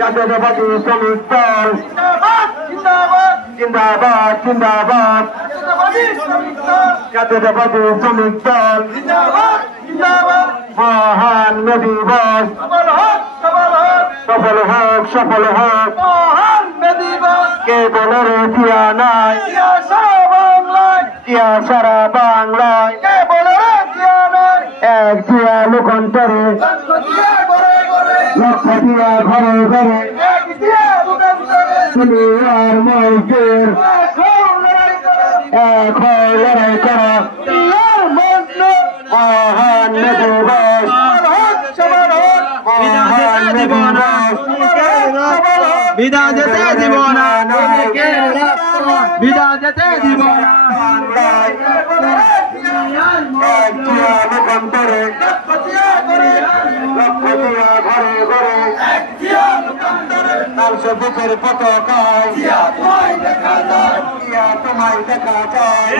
জাতীয়তাবাদী শ্রমিক দল জিন্দাবাদ জিন্দাবাদ জাতীয়তাবাদী শ্রমিক দল মহান মে দিবস সফল হোক কে বলে রে জিয়া নাই জিয়া সারা বাংলায় কে বলে রে জিয়া নাই এক জিয়া লোকান্তরে লক্ষ জিয়া ঘরে ঘরে দুনিয়ার মৌজের এক লড়াই করা মহান মে দিবস মহান মে দিবস বিদা যেতে দিব না বিদা যেতে দিব না বুকের পতাকায় তোমায় দেখা যায়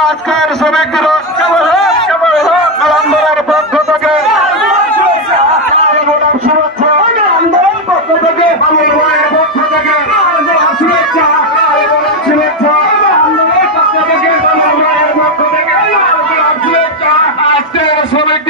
আজকের শ্রমিক দিবস আন্দোলনের পক্ষ থেকে শুভেচ্ছা আন্দোলনের পক্ষ থেকে আন্দোলনের পক্ষ থেকে শুভেচ্ছা শুভেচ্ছা আন্দোলনের পক্ষ থেকে আন্দোলনের পক্ষ থেকে শুভেচ্ছা আজকের শ্রমিক